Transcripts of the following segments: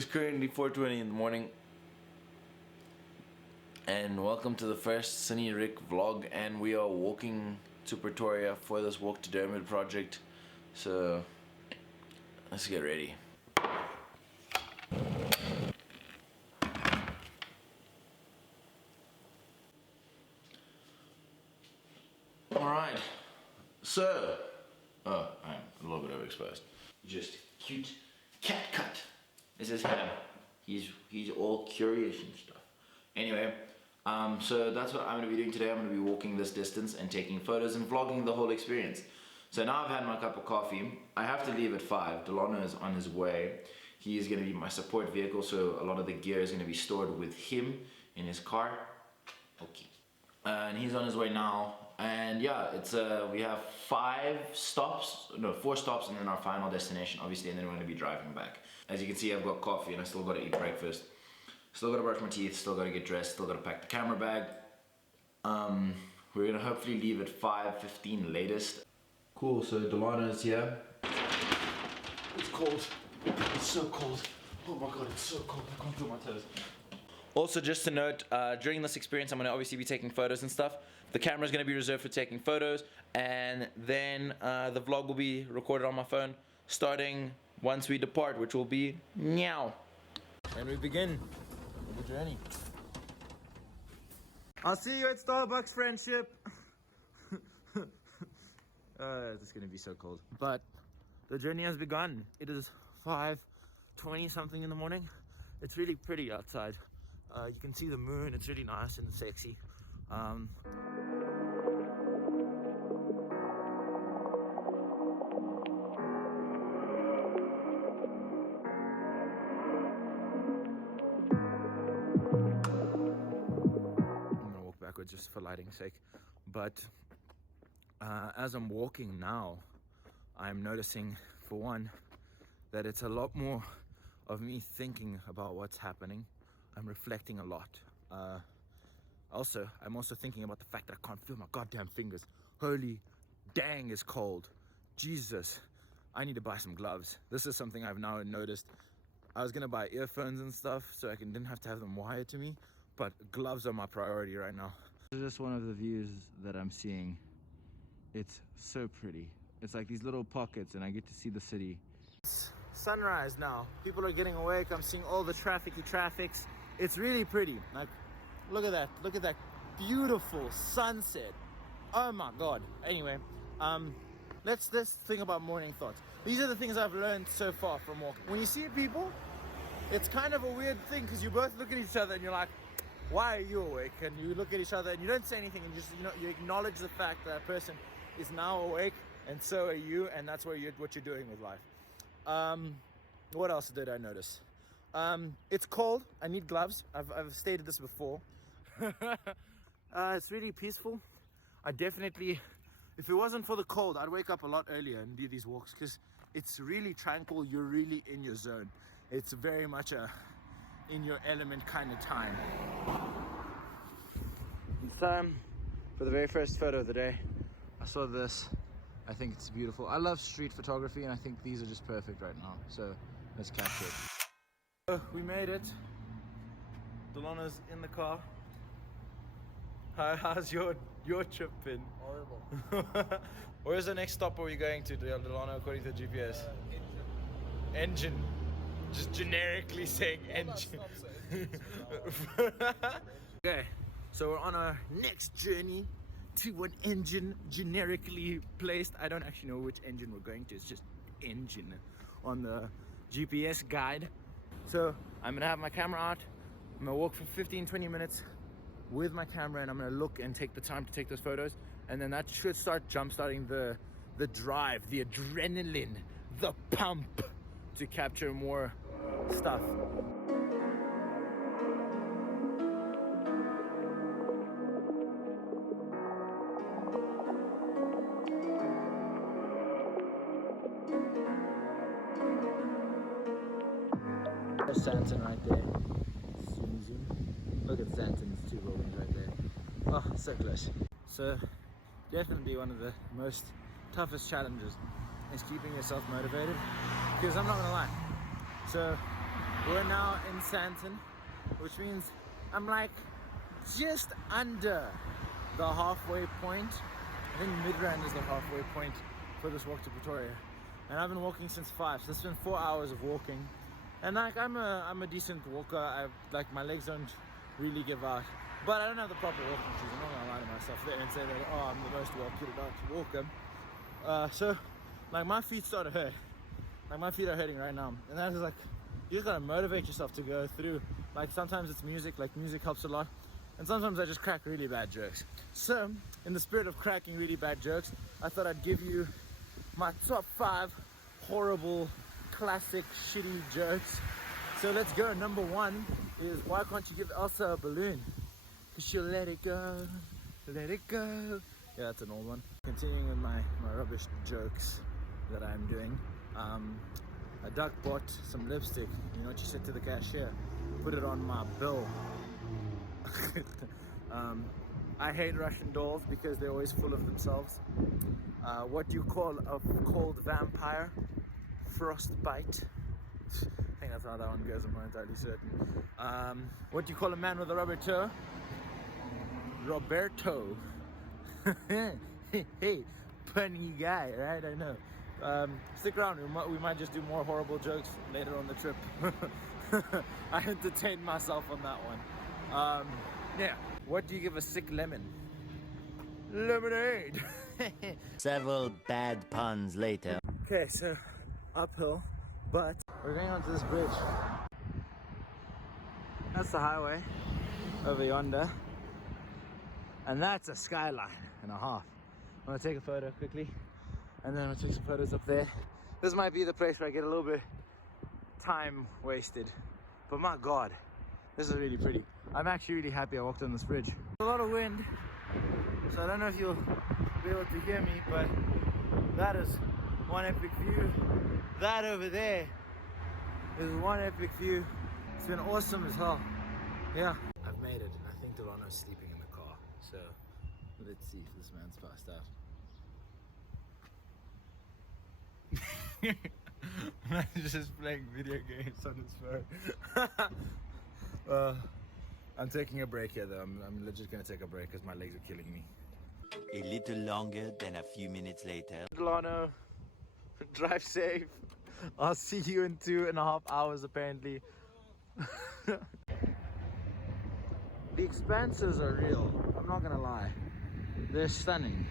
It's currently 4:20 in the morning, and welcome to the first Cine Rick vlog. And we are walking to Pretoria for this Walk to Durban project. So let's get ready. Alright, so I'm a little bit overexposed. Just cute cat cut. This is him. He's all curious and stuff. Anyway, so that's what I'm gonna be doing today. I'm gonna be walking this distance and taking photos and vlogging the whole experience. So now I've had my cup of coffee. I have to leave at 5. Delano is on his way. He is gonna be my support vehicle, so a lot of the gear is gonna be stored with him in his car. Okay. And he's on his way now. And yeah, it's we have 4 stops, and then our final destination, obviously, and then we're gonna be driving back. As you can see, I've got coffee and I still gotta eat breakfast. Still gotta brush my teeth, still gotta get dressed, still gotta pack the camera bag. We're gonna hopefully leave at 5:15 latest. Cool, so Delano's here. It's cold, it's so cold. Oh my God, it's so cold, I can't feel my toes. Also, just to note, during this experience, I'm going to obviously be taking photos and stuff. The camera is going to be reserved for taking photos, and then the vlog will be recorded on my phone starting once we depart, which will be meow. And we begin the journey. I'll see you at Starbucks, friendship. It's going to be so cold. But the journey has begun. It is 5:20 something in the morning. It's really pretty outside. You can see the moon, it's really nice and sexy. I'm gonna walk backwards just for lighting's sake. But as I'm walking now, I'm noticing, for one, that it's a lot more of me thinking about what's happening. I'm reflecting a lot. I'm also thinking about the fact that I can't feel my goddamn fingers. Holy dang, it's cold. Jesus, I need to buy some gloves. This is something I've now noticed. I was gonna buy earphones and stuff so I didn't have to have them wired to me, but gloves are my priority right now. This is just one of the views that I'm seeing. It's so pretty. It's like these little pockets and I get to see the city. It's sunrise now. People are getting awake. I'm seeing all the traffics. It's really pretty. Like, look at that. Look at that beautiful sunset. Oh my God. Anyway, let's think about morning thoughts. These are the things I've learned so far from walking. When you see people, it's kind of a weird thing because you both look at each other and you're like, why are you awake? And you look at each other and you don't say anything and just, you acknowledge the fact that a person is now awake and so are you, and that's what you're doing with life. What else did I notice? It's cold. I need gloves. I've stated this before. It's really peaceful. I definitely, if it wasn't for the cold, I'd wake up a lot earlier and do these walks because it's really tranquil. You're really in your zone. It's very much a in your element kind of time. It's time for the very first photo of the day. I saw this. I think it's beautiful. I love street photography and I think these are just perfect right now. So let's capture it. We made it. Delano's in the car. How's your trip been? Horrible. Where's the next stop are we going to, Delano, according to the GPS? Engine. Just generically saying engine. Okay, so we're on our next journey to an engine generically placed. I don't actually know which engine we're going to. It's just engine on the GPS guide. So I'm gonna have my camera out. I'm gonna walk for 15-20 minutes with my camera and I'm gonna look and take the time to take those photos, and then that should start jump-starting the drive, the adrenaline, the pump to capture more stuff. There's Santon right there. Zoom. Look at Santon's 2 buildings right there. Oh, so close. So, definitely one of the most toughest challenges is keeping yourself motivated. Because I'm not gonna lie. So, We're now in Sandton, which means I'm like just under the halfway point. I think Midrand is the halfway point for this walk to Pretoria. And I've been walking since 5, so it's been 4 hours of walking. And like I'm a decent walker. I like my legs don't really give out, but I don't have the proper walking shoes. I'm not gonna lie to myself there and say that I'm the most well-kitted out walker. So like my feet start to hurt. Like my feet are hurting right now, and that is like you just gotta motivate yourself to go through. Like sometimes it's music. Like music helps a lot, and sometimes I just crack really bad jokes. So in the spirit of cracking really bad jokes, I thought I'd give you my top 5 horrible, classic, shitty jokes. So let's go. Number 1 is, why can't you give Elsa a balloon? Cause she'll let it go, let it go. Yeah, that's an old one. Continuing with my rubbish jokes that I'm doing. A duck bought some lipstick. You know what she said to the cashier? Put it on my bill. I hate Russian dolls because they're always full of themselves. What do you call a cold vampire? Frostbite. I think that's how that one goes. I'm not entirely certain. What do you call a man with a rubber toe? Roberto. Hey, funny guy, right? I know. Stick around. We might just do more horrible jokes later on the trip. I entertained myself on that one. Yeah. What do you give a sick lemon? Lemonade. Several bad puns later. Okay, so uphill, but we're going onto this bridge. That's the highway over yonder, and that's a skyline and a half. I'm gonna take a photo quickly, and then I'm gonna take some photos up there. This might be the place where I get a little bit time wasted, but my god, this is really pretty. I'm actually really happy I walked on this bridge. A lot of wind, so I don't know if you'll be able to hear me, but that is one epic view. That over there is one epic view. It's been awesome as hell. Yeah, I've made it. I think Delano's sleeping in the car, so let's see if this man's passed out. Man's just playing video games on his phone. I'm taking a break here though. I'm legit gonna take a break because my legs are killing me. A little longer than a few minutes later. Delano, drive safe. I'll see you in 2.5 hours apparently. The expanses are real. I'm not gonna lie. They're stunning.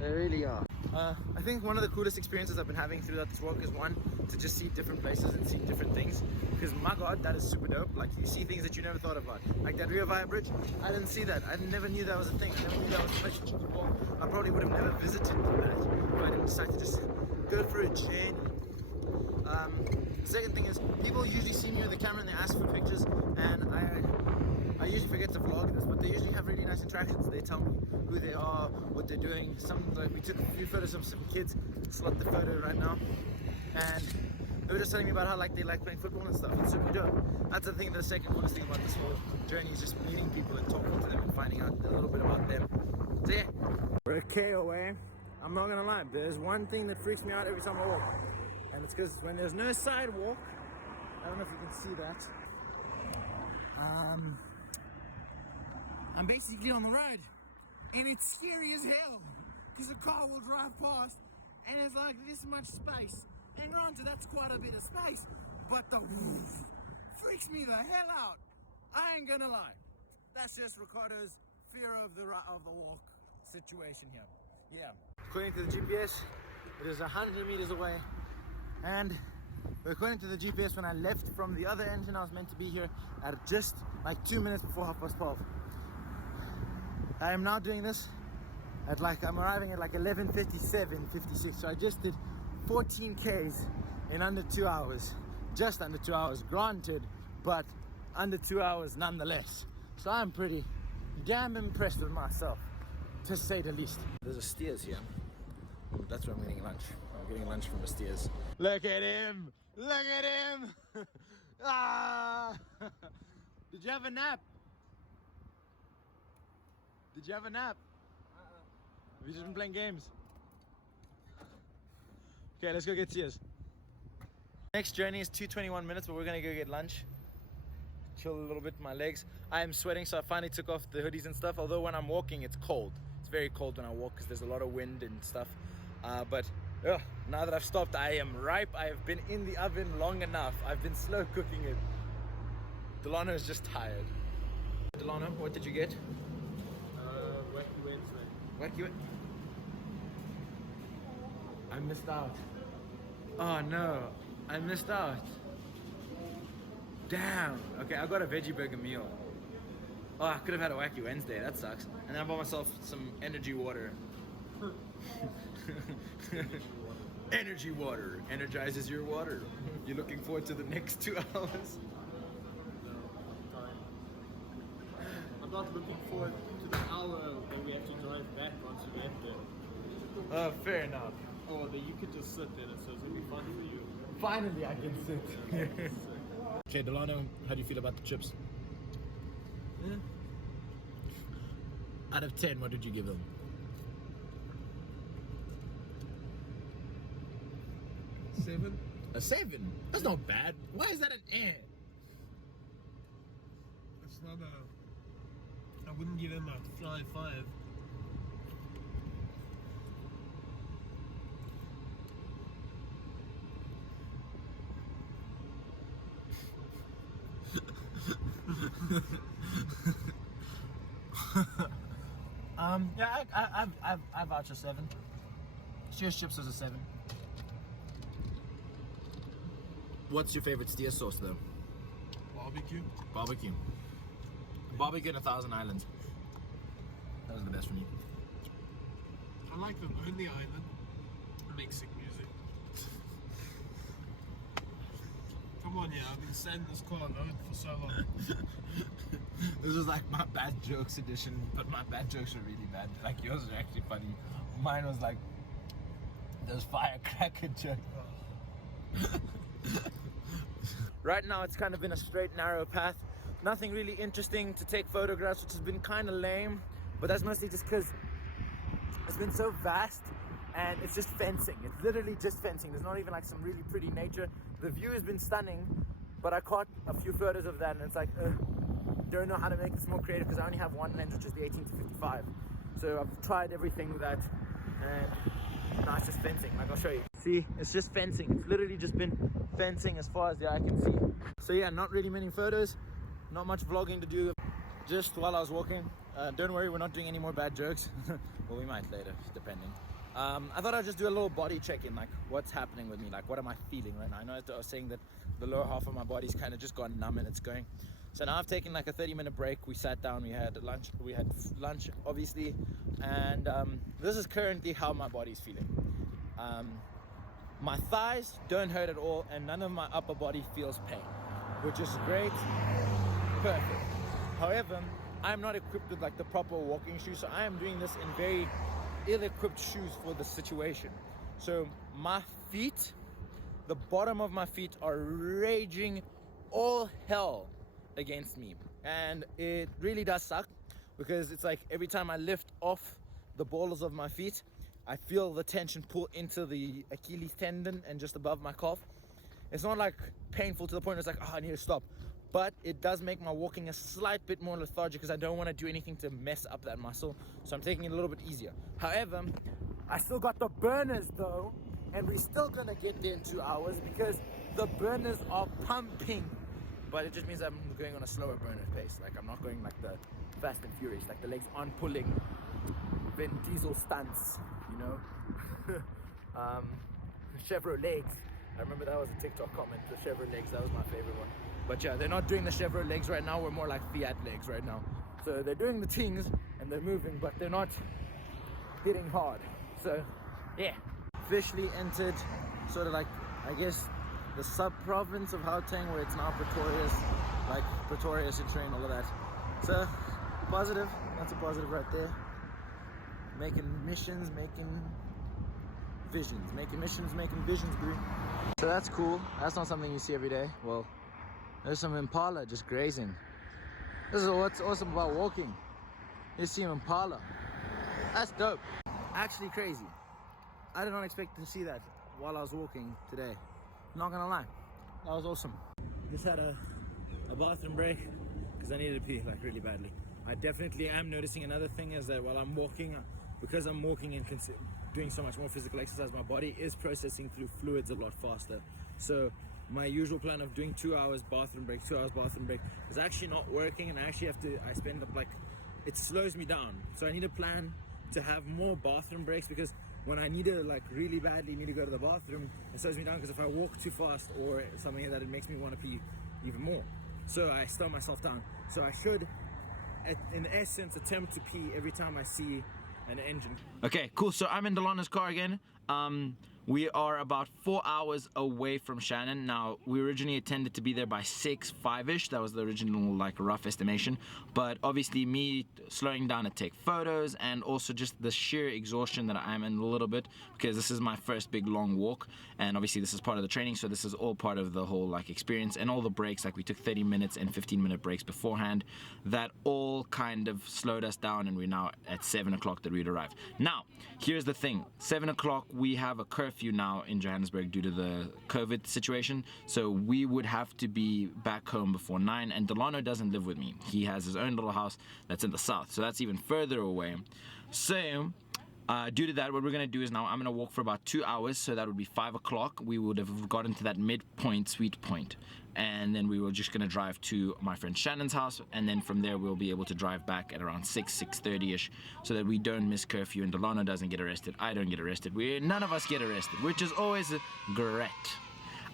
They really are. I think one of the coolest experiences I've been having throughout this walk is one, to just see different places and see different things. Because my god, that is super dope. Like you see things that you never thought about. Like that Rio Via Bridge, I didn't see that. I never knew that was a thing. I never knew that was a place you could walk. I probably would have never visited that if I didn't decide to just go for a journey. The second thing is, people usually see me with the camera and they ask for pictures, and I usually forget to vlog this, but they usually have really nice interactions. They tell me who they are, what they're doing. Like we took a few photos of some kids, slot the photo right now, and they were just telling me about how they like playing football and stuff. It's super dope. That's the thing. The second coolest thing about this whole journey is just meeting people and talking to them and finding out a little bit about them. So yeah, we're a K away. I'm not gonna lie, there's one thing that freaks me out every time I walk, and it's because when there's no sidewalk, I don't know if you can see that. I'm basically on the road, and it's scary as hell because a car will drive past and it's like this much space, and granted that's quite a bit of space, but the woof freaks me the hell out. I ain't gonna lie, that's just Ricardo's fear of the walk situation here. Yeah, according to the GPS it is 100 meters away, and according to the GPS, when I left from the other engine, I was meant to be here at just like 2 minutes before 12:30. I am now doing this at I'm arriving at 11:57, 56. So I just did 14 Ks in under 2 hours. Just under 2 hours, granted, but under 2 hours nonetheless. So I'm pretty damn impressed with myself, to say the least. There's a Steers here. That's where I'm getting lunch. I'm getting lunch from a Steers. Look at him! Look at him! Ah! Did you have a nap? Did you have a nap? Have you just been playing games? Okay, let's go get Steers. Next journey is 2:21 minutes, but we're gonna go get lunch. Chill a little bit my legs. I am sweating, so I finally took off the hoodies and stuff. Although when I'm walking, it's cold. It's very cold when I walk because there's a lot of wind and stuff. But now that I've stopped, I am ripe. I have been in the oven long enough. I've been slow cooking it. Delano is just tired. Delano, what did you get? Wacky Wednesday. Wacky. I missed out. Oh no, I missed out. Damn. Okay, I got a veggie burger meal. Oh, I could have had a Wacky Wednesday. That sucks. And then I bought myself some energy water. Energy water energizes your water. You're looking forward to the next 2 hours? No, I'm tired. I'm not looking forward to the hour that we have to drive back once we get there. Oh, fair enough. Oh, then you could just sit there, so it's gonna be fun for you. Finally, I can sit. Okay, Delano, how do you feel about the chips? Yeah. Out of 10, what did you give them? 7. A 7? That's not bad. Why is that an eh? It's not a... I wouldn't give him a fly 5. Yeah, I vouch a 7. Cheers chips is a 7. What's your favorite steer sauce though? Barbecue. Barbecue. Barbecue in 1,000 Islands. That was the best for me. I like the Lonely Island. It makes sick music. Come on, yeah, I've been standing in this car alone for so long. This was like my bad jokes edition, but my bad jokes were really bad. Like yours are actually funny. Mine was like those firecracker jokes. Right now it's kind of been a straight narrow path. Nothing really interesting to take photographs, which has been kind of lame, but that's mostly just because it's been so vast and it's just fencing. It's literally just fencing. There's not even like some really pretty nature. The view has been stunning, but I caught a few photos of that and it's like don't know how to make this more creative because I only have one lens, which is the 18-55. So I've tried everything with that and now it's just fencing. Like I'll show you. See, it's just fencing. It's literally just been fencing as far as the eye can see. So yeah, not really many photos, not much vlogging to do just while I was walking. Don't worry, we're not doing any more bad jokes. Well, we might later, depending. I thought I'd just do a little body check-in, like what's happening with me, like what am I feeling right now. I know I was saying that the lower half of my body's kind of just gone numb and it's going. So now I've taken like a 30-minute break. We sat down, we had lunch obviously, and this is currently how my body's feeling. My thighs don't hurt at all and none of my upper body feels pain, which is great. Perfect. However, I'm not equipped with like the proper walking shoes, so I am doing this in very ill-equipped shoes for the situation. So my feet, the bottom of my feet are raging all hell against me, and it really does suck because it's like every time I lift off the balls of my feet, I feel the tension pull into the Achilles tendon and just above my calf. It's not like painful to the point where it's like, oh, I need to stop, but it does make my walking a slight bit more lethargic because I don't want to do anything to mess up that muscle, so I'm taking it a little bit easier. However, I still got the burners though, and we're still gonna get there in 2 hours because the burners are pumping. But it just means I'm going on a slower burner pace. Like I'm not going like the Fast and Furious, like the legs aren't pulling Vin Diesel stunts, you know. Chevrolet legs. I remember that was a TikTok comment, the Chevrolet legs, that was my favorite one. But yeah, they're not doing the Chevrolet legs right now, we're more like Fiat legs right now. So they're doing the things and they're moving, but they're not hitting hard. So yeah, officially entered sort of like, I guess, the sub-province of Gauteng, where it's now Pretoria's, like Pretoria, Cine, all of that. So positive, that's a positive right there. Making missions, making visions, making missions, making visions, bro. So that's cool. That's not something you see every day. Well, there's some impala just grazing. This is what's awesome about walking. You see impala. That's dope. Actually crazy. I did not expect to see that while I was walking today. Not gonna lie. that was awesome. Just had a bathroom break because I needed to pee like really badly. I definitely am noticing another thing is that while I'm walking, because I'm walking and doing so much more physical exercise, my body is processing through fluids a lot faster. So my usual plan of doing 2 hours bathroom break, 2 hours bathroom break is actually not working, and I actually have to, I spend up like, it slows me down. So I need a plan to have more bathroom breaks, because when I need to like really badly need to go to the bathroom, it slows me down, because if I walk too fast or something like that, it makes me want to pee even more. So I slow myself down. So I should, in essence, attempt to pee every time I see an engine. Okay, cool. So I'm in Delano's car again. We are about 4 hours away from Shannon. Now, we originally intended to be there by 5-ish. That was the original like rough estimation. But obviously me slowing down to take photos, and also just the sheer exhaustion that I'm in a little bit, because this is my first big long walk, and obviously this is part of the training, so this is all part of the whole like experience, and all the breaks, like we took 30 minutes and 15-minute breaks beforehand, that all kind of slowed us down, and we're now at 7 o'clock that we'd arrived. Now, here's the thing. 7 o'clock, we have a curfew now in Johannesburg due to the COVID situation, so we would have to be back home before 9, and Delano doesn't live with me. He has his own little house that's in the south, so that's even further away. So due to that, what we're going to do is now I'm going to walk for about 2 hours, so that would be 5 o'clock. We would have gotten to that midpoint, sweet point, and then we were just going to drive to my friend Shannon's house, and then from there we'll be able to drive back at around 6:30ish, so that we don't miss curfew and Delano doesn't get arrested, I don't get arrested, none of us get arrested, which is always great.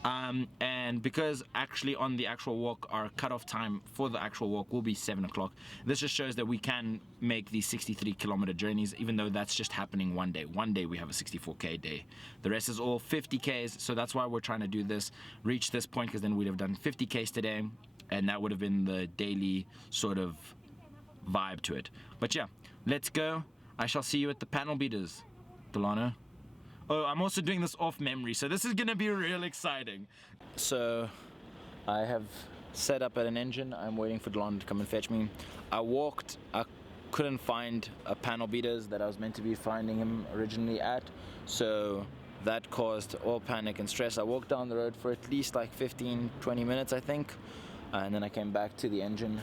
And because actually on the actual walk, our cutoff time for the actual walk will be 7 o'clock. This just shows that we can make these 63-kilometer journeys, even though that's just happening one day. One day we have a 64k day. The rest is all 50ks, so that's why we're trying to do this, reach this point, because then we'd have done 50ks today, and that would have been the daily sort of vibe to it. But yeah, let's go. I shall see you at the panel beaters, Delano. Oh, I'm also doing this off memory, so this is gonna be real exciting. So, I have set up at an engine. I'm waiting for Delano to come and fetch me. I walked, I couldn't find a panel beaters that I was meant to be finding him originally at, so that caused all panic and stress. I walked down the road for at least like 15-20 minutes, I think, and then I came back to the engine.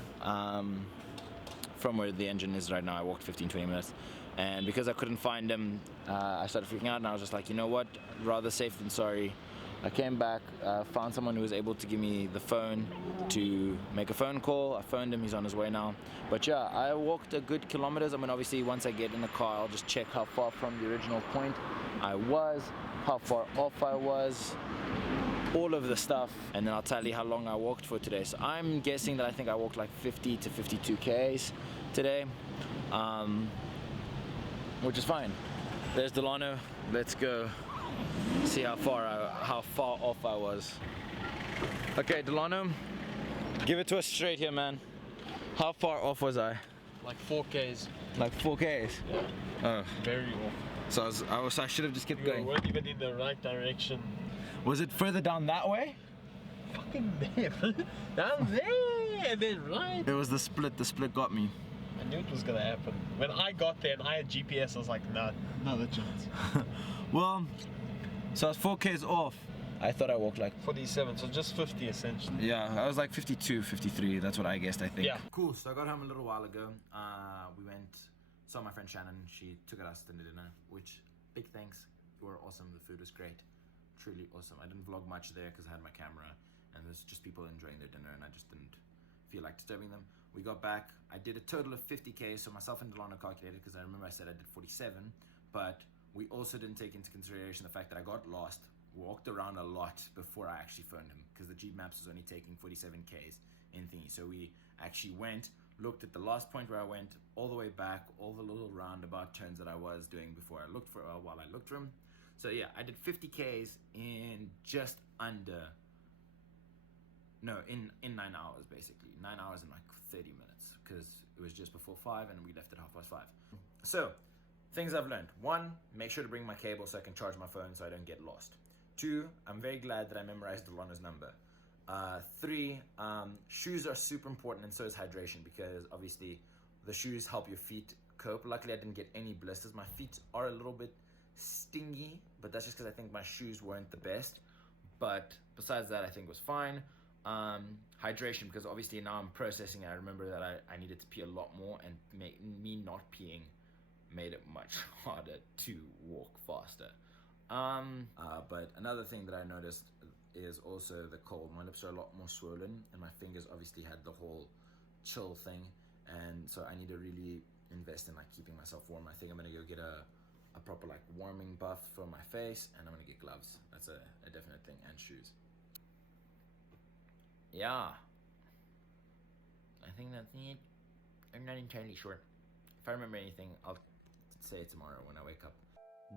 From where the engine is right now, I walked 15-20 minutes, and because I couldn't find him, I started freaking out, and I was just like, you know what, rather safe than sorry. I came back, found someone who was able to give me the phone to make a phone call. I phoned him, he's on his way now. But yeah, I walked a good kilometers. I mean, obviously once I get in the car, I'll just check how far from the original point I was, how far off I was, all of the stuff, and then I'll tell you how long I walked for today. So I'm guessing that I think I walked like 50 to 52 Ks today, which is fine. There's Delano. Let's go see how far off I was. Okay, Delano, give it to us straight here, man. How far off was I? Like 4Ks. Like 4Ks? Yeah. Oh. Very off. So I should have just kept going. You weren't even in the right direction. Was it further down that way? Fucking there, down there, and then right. It was the split got me. I knew it was gonna happen. When I got there and I had GPS, I was like, nah, another chance. Well, so I was 4Ks off. I thought I walked like 47, so just 50 essentially. Yeah, I was like 52, 53, that's what I guessed, I think. Yeah. Cool, so I got home a little while ago. We went, saw my friend Shannon, she took us to dinner, which, big thanks, you were awesome, the food was great. Truly awesome. I didn't vlog much there because I had my camera and there's just people enjoying their dinner and I just didn't feel like disturbing them. We got back, I did a total of 50K, so myself and Delano calculated, because I remember I said I did 47, but we also didn't take into consideration the fact that I got lost, walked around a lot before I actually phoned him, because the Jeep Maps was only taking 47Ks in thingy. So we actually went, looked at the last point where I went, all the way back, all the little roundabout turns that I was doing before I looked for while I looked for him. So yeah, I did 50Ks in just under, no, in 9 hours basically. 9 hours and like 30 minutes, because it was just before 5 and we left at 5:30. So, things I've learned. 1, make sure to bring my cable so I can charge my phone so I don't get lost. 2, I'm very glad that I memorized Delano's number. 3, shoes are super important, and so is hydration, because obviously the shoes help your feet cope. Luckily I didn't get any blisters. My feet are a little bit stingy, but that's just because I think my shoes weren't the best. But besides that, I think it was fine. Hydration, because obviously now I'm processing it. I remember that I needed to pee a lot more, and me not peeing made it much harder to walk faster. But another thing that I noticed is also the cold. My lips are a lot more swollen, and my fingers obviously had the whole chill thing, and so I need to really invest in like keeping myself warm. I think I'm gonna go get a proper like warming buff for my face, and I'm gonna get gloves. That's a definite thing, and shoes. Yeah, I think that's it. I'm not entirely sure. If I remember anything, I'll say it tomorrow when I wake up.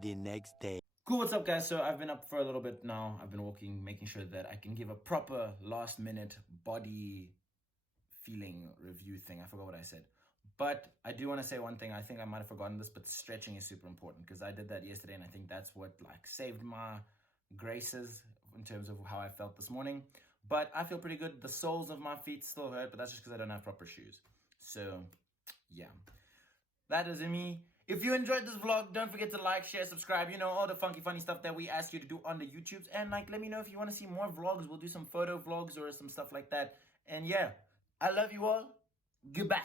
The next day. Cool, what's up guys? So I've been up for a little bit now. I've been walking, making sure that I can give a proper last minute body feeling review thing. I forgot what I said. But I do want to say one thing. I think I might have forgotten this, but stretching is super important, because I did that yesterday, and I think that's what like saved my graces in terms of how I felt this morning. But I feel pretty good. The soles of my feet still hurt, but that's just because I don't have proper shoes. So yeah, that is me. If you enjoyed this vlog, don't forget to like, share, subscribe, you know, all the funky, funny stuff that we ask you to do on the YouTubes. And like, let me know if you want to see more vlogs. We'll do some photo vlogs or some stuff like that. And yeah, I love you all. Goodbye.